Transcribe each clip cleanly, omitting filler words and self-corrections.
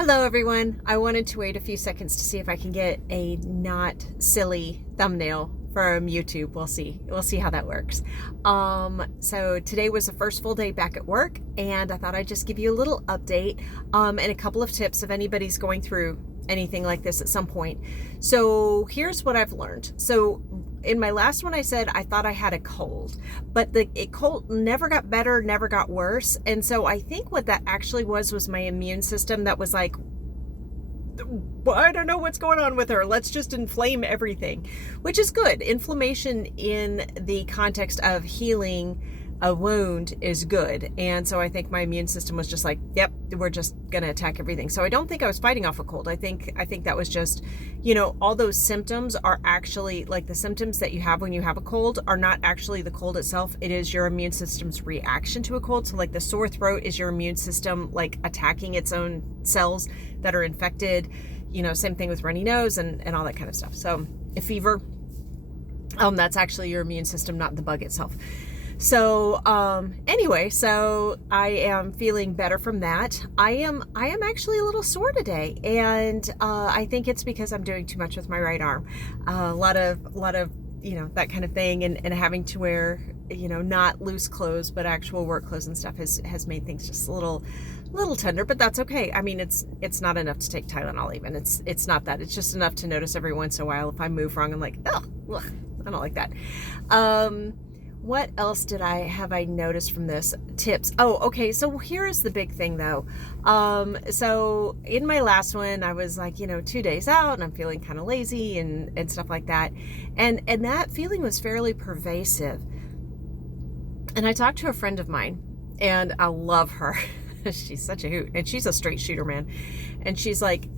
Hello everyone. I wanted to wait a few seconds to see if I can get a not silly thumbnail from YouTube. We'll see. We'll see how that works. So today was the first full day back at work, and I thought I'd just give you a little update and a couple of tips if anybody's going through anything like this at some point. So here's what I've learned. So in my last one, I said I thought I had a cold, but the cold never got better, never got worse. And so I think what that actually was my immune system that was like, I don't know what's going on with her. Let's just inflame everything, which is good. Inflammation in the context of healing a wound is good. And so I think my immune system was just like, yep, we're just going to attack everything. So I don't think I was fighting off a cold. I think that was just, all those symptoms are actually like the symptoms that you have when you have a cold are not actually the cold itself. It is your immune system's reaction to a cold. So like the sore throat is your immune system, like attacking its own cells that are infected, same thing with runny nose and all that kind of stuff. So a fever, that's actually your immune system, not the bug itself. So anyway, so I am feeling better from that. I am actually a little sore today, and I think it's because I'm doing too much with my right arm. A lot of that kind of thing, and having to wear not loose clothes but actual work clothes and stuff has made things just a little tender, but that's okay. I mean, it's not enough to take Tylenol even. It's not that. It's just enough to notice every once in a while if I move wrong. I'm like, oh, ugh, I don't like that. What else have I noticed from this? Tips. Oh, okay. So here is the big thing though. So in my last one, I was like, 2 days out and I'm feeling kind of lazy and stuff like that. And that feeling was fairly pervasive. And I talked to a friend of mine, and I love her. She's such a hoot, and she's a straight shooter, man. And she's like,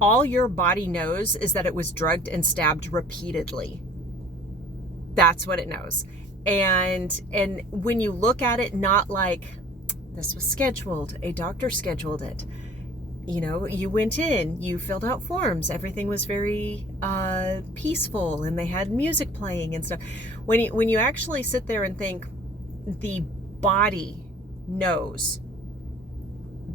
all your body knows is that it was drugged and stabbed repeatedly. That's what it knows. And when you look at it, not like this was scheduled, a doctor scheduled it. You went in, you filled out forms, everything was very peaceful, and they had music playing and stuff. When you actually sit there and think, the body knows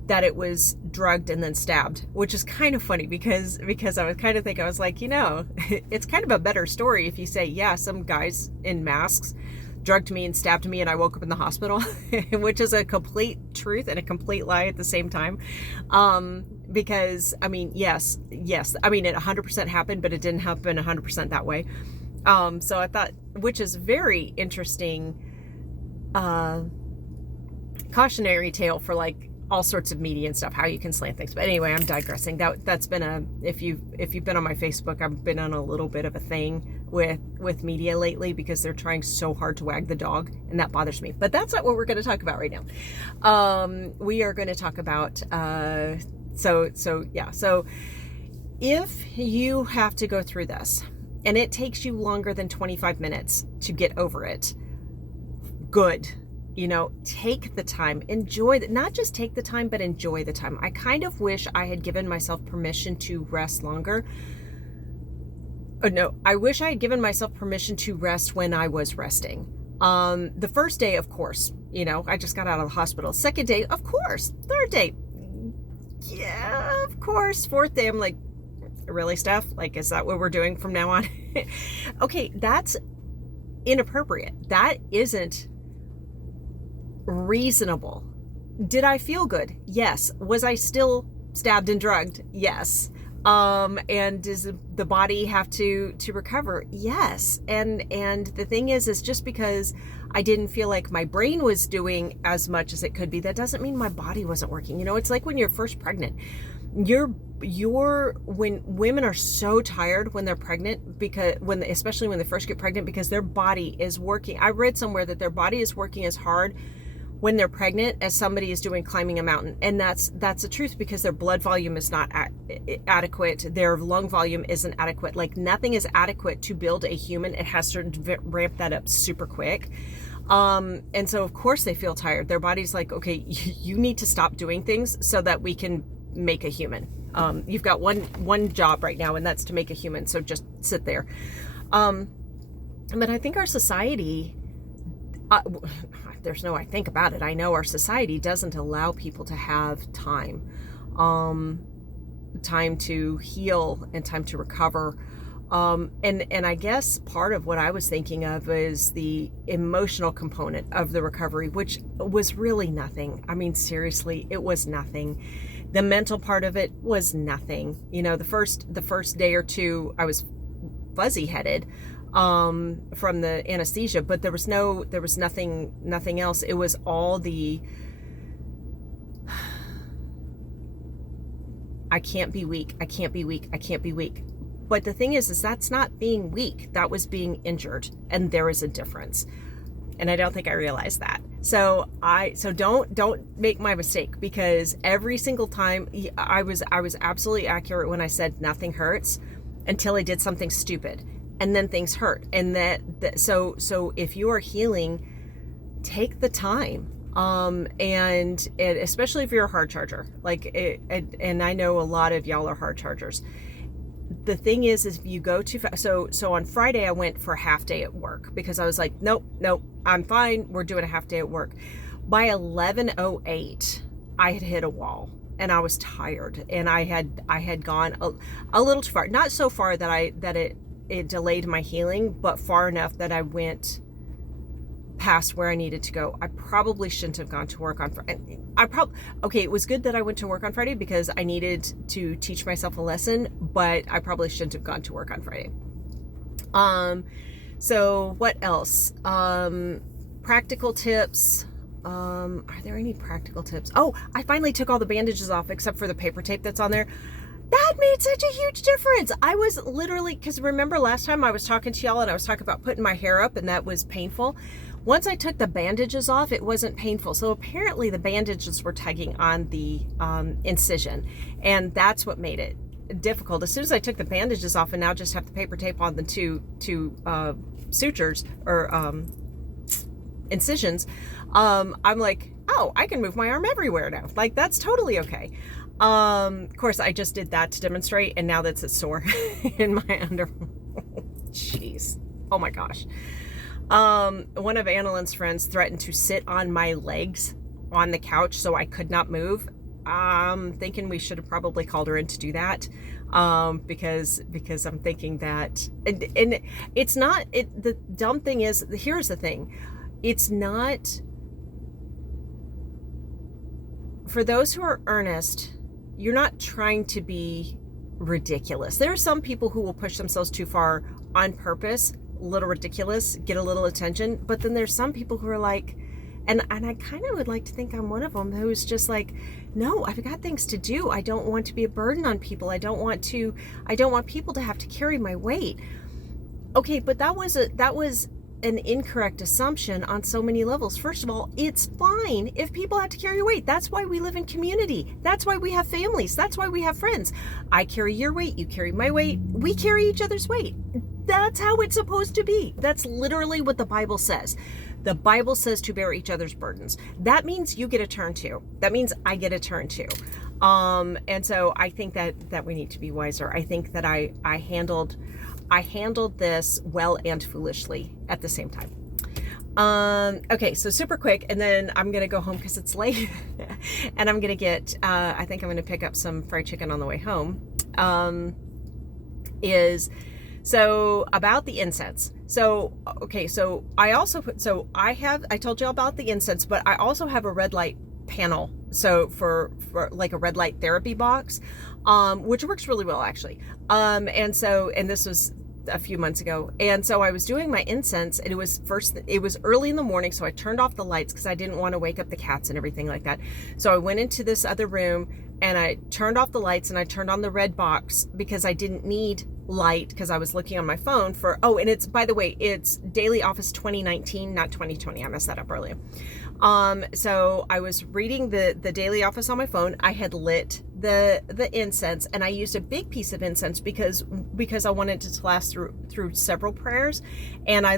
that it was drugged and then stabbed, which is kind of funny because I was kind of thinking, I was like, it's kind of a better story if you say, yeah, some guys in masks drugged me and stabbed me and I woke up in the hospital, which is a complete truth and a complete lie at the same time. Because I mean, yes, I mean, it 100% happened, but it didn't happen 100% that way. So I thought, which is very interesting, cautionary tale for like all sorts of media and stuff, how you can slant things. But anyway, I'm digressing. That's been if you've been on my Facebook, I've been on a little bit of a thing with media lately because they're trying so hard to wag the dog, and that bothers me. But that's not what we're going to talk about right now. We are going to talk about so if you have to go through this and it takes you longer than 25 minutes to get over it, good. Take the time, enjoy it. Not just take the time, but enjoy the time. I kind of wish I had given myself permission to rest longer. Oh, no, I wish I had given myself permission to rest when I was resting. The first day, of course, I just got out of the hospital. Second day, of course. Third day, yeah, of course. Fourth day, I'm like, really, Steph? Like, is that what we're doing from now on? Okay, that's inappropriate. That isn't reasonable. Did I feel good? Yes. Was I still stabbed and drugged? Yes. And does the body have to recover? Yes. And the thing is just because I didn't feel like my brain was doing as much as it could be, that doesn't mean my body wasn't working. It's like when you're first pregnant, when women are so tired when they're pregnant, especially when they first get pregnant, because their body is working. I read somewhere that their body is working as hard when they're pregnant as somebody is doing climbing a mountain. And that's the truth, because their blood volume is not adequate. Their lung volume isn't adequate. Like, nothing is adequate to build a human. It has to ramp that up super quick. And so of course they feel tired. Their body's like, okay, you need to stop doing things so that we can make a human. You've got one job right now, and that's to make a human. So just sit there. But I think our society, there's no I think about it. I know our society doesn't allow people to have time. time to heal and time to recover. And I guess part of what I was thinking of is the emotional component of the recovery, which was really nothing. I mean, seriously, it was nothing. The mental part of it was nothing. You know, the first day or two, I was fuzzy headed from the anesthesia, but there was nothing else. It was all the I can't be weak. I can't be weak. I can't be weak. But the thing is that's not being weak. That was being injured. And there is a difference. And I don't think I realized that. So don't make my mistake, because every single time I was absolutely accurate when I said nothing hurts until I did something stupid, and then things hurt. And so if you are healing, take the time. And especially if you're a hard charger, and I know a lot of y'all are hard chargers. The thing is if you go too fast, so on Friday I went for a half day at work because I was like, nope, I'm fine. We're doing a half day at work. By 11:08, I had hit a wall and I was tired, and I had gone a little too far, not so far that it delayed my healing, but far enough that I went past where I needed to go. I probably shouldn't have gone to work on Friday. Okay, it was good that I went to work on Friday because I needed to teach myself a lesson, but I probably shouldn't have gone to work on Friday. So what else? Practical tips. Are there any practical tips? Oh, I finally took all the bandages off except for the paper tape that's on there. That made such a huge difference. I was literally, because remember last time I was talking to y'all and I was talking about putting my hair up, and that was painful. Once I took the bandages off, it wasn't painful. So apparently the bandages were tugging on the incision, and that's what made it difficult. As soon as I took the bandages off and now just have the paper tape on the two sutures or incisions, I'm like, oh, I can move my arm everywhere now. Like, that's totally okay. Of course, I just did that to demonstrate, and now that's a sore in my under. Jeez. Oh my gosh. One of Annalyn's friends threatened to sit on my legs on the couch so I could not move. Thinking we should have probably called her in to do that. Because I'm thinking that, and it's not, the dumb thing is, here's the thing. It's not, for those who are earnest, you're not trying to be ridiculous. There are some people who will push themselves too far on purpose, a little ridiculous, get a little attention. But then there's some people who are like, and I kind of would like to think I'm one of them, who's just like, no, I've got things to do. I don't want to be a burden on people. I don't want people to have to carry my weight. Okay, but that was an incorrect assumption on so many levels. First of all, it's fine if people have to carry weight. That's why we live in community. That's why we have families. That's why we have friends. I carry your weight. You carry my weight. We carry each other's weight. That's how it's supposed to be. That's literally what the Bible says. The Bible says to bear each other's burdens. That means you get a turn too. That means I get a turn too. And so I think that we need to be wiser. I think that I handled this well and foolishly at the same time. Okay, so super quick, and then I'm gonna go home because it's late, and I'm gonna get. I think I'm gonna pick up some fried chicken on the way home. So about the incense. So okay, so I told you about the incense, but I also have a red light panel. So for like a red light therapy box, which works really well actually. And this was a few months ago. And so I was doing my incense, and it was early in the morning. So I turned off the lights because I didn't want to wake up the cats and everything like that. So I went into this other room and I turned off the lights and I turned on the red box because I didn't need light because I was looking on my phone for, and it's, by the way, it's Daily Office 2019, not 2020. I messed that up earlier. So I was reading the Daily Office on my phone. I had lit the incense, and I used a big piece of incense because I wanted it to last through several prayers. And I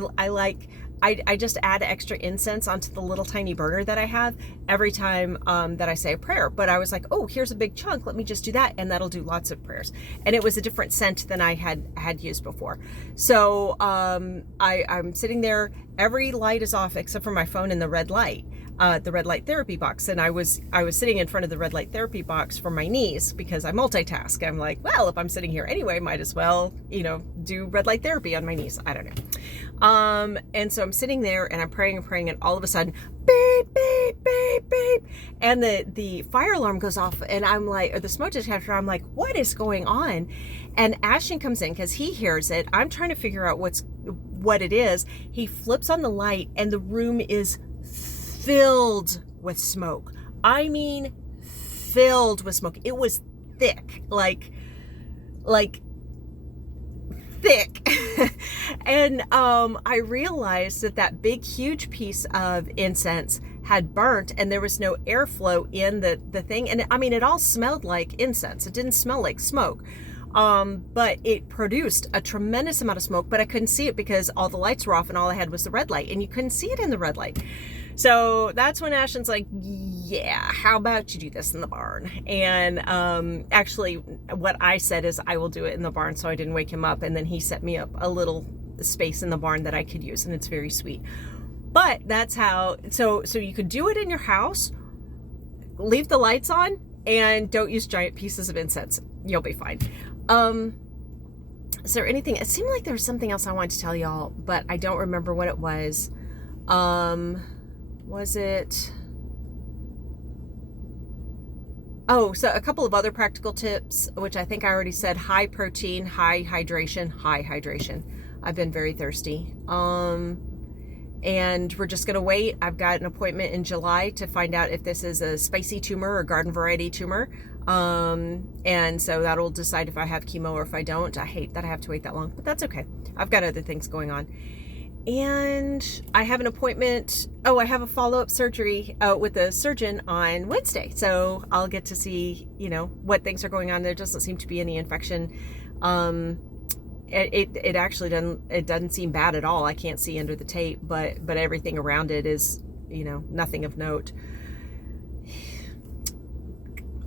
just add extra incense onto the little tiny burner that I have every time that I say a prayer. But I was like, oh, here's a big chunk. Let me just do that, and that'll do lots of prayers. And it was a different scent than I had used before. So I'm sitting there. Every light is off except for my phone and the red light. the red light therapy box, and I was sitting in front of the red light therapy box for my niece because I multitask. I'm like, well, if I'm sitting here anyway, might as well, do red light therapy on my niece. I don't know. And so I'm sitting there and I'm praying, and all of a sudden, beep, beep, beep, beep, and the fire alarm goes off, and I'm like, or the smoke detector, I'm like, what is going on? And Ashton comes in because he hears it. I'm trying to figure out what it is. He flips on the light and the room is filled with smoke. I mean, filled with smoke. It was thick, like thick. And I realized that big, huge piece of incense had burnt, and there was no airflow in the thing. And I mean, it all smelled like incense. It didn't smell like smoke. But it produced a tremendous amount of smoke, but I couldn't see it because all the lights were off and all I had was the red light, and you couldn't see it in the red light. So that's when Ashton's like, yeah, how about you do this in the barn? And actually what I said is I will do it in the barn, so I didn't wake him up. And then he set me up a little space in the barn that I could use, and it's very sweet. But that's how, so you could do it in your house, leave the lights on, and don't use giant pieces of incense. You'll be fine. Is there anything, it seemed like there was something else I wanted to tell y'all, but I don't remember what it was. Was it, oh, so a couple of other practical tips, which I think I already said: high protein, high hydration. I've been very thirsty. And we're just going to wait. I've got an appointment in July to find out if this is a spicy tumor or garden variety tumor. And so that'll decide if I have chemo or if I don't. I hate that I have to wait that long, but that's okay. I've got other things going on. And I have an appointment. Oh, I have a follow-up surgery with a surgeon on Wednesday. So I'll get to see, what things are going on. There doesn't seem to be any infection. It actually doesn't seem bad at all. I can't see under the tape, but everything around it is, nothing of note.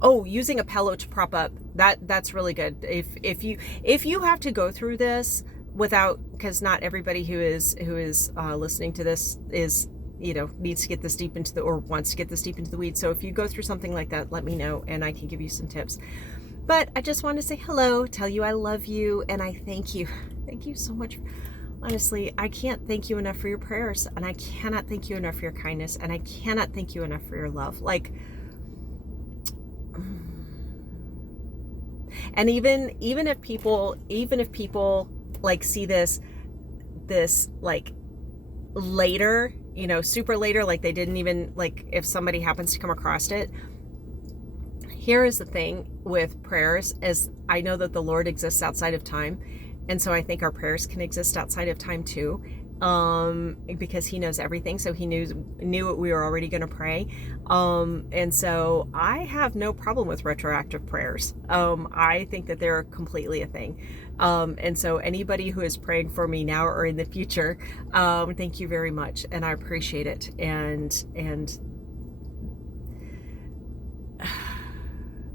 Oh, using a pillow to prop up, that's really good. If you have to go through this without, because not everybody who is listening to this is, needs to get this deep into or wants to get this deep into the weeds. So if you go through something like that, let me know and I can give you some tips. But I just want to say hello, tell you I love you, and I thank you. Thank you so much. Honestly, I can't thank you enough for your prayers, and I cannot thank you enough for your kindness, and I cannot thank you enough for your love. And even if people like see this like later, super later, like they didn't even, like if somebody happens to come across it. Here is the thing with prayers, is I know that the Lord exists outside of time. And so I think our prayers can exist outside of time too, because he knows everything. So he knew what we were already going to pray. And so I have no problem with retroactive prayers. I think that they're completely a thing. And so anybody who is praying for me now or in the future, thank you very much. And I appreciate it. And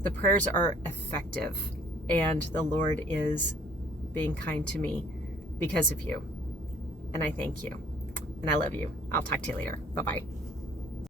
the prayers are effective, and the Lord is being kind to me because of you. And I thank you. And I love you. I'll talk to you later. Bye-bye.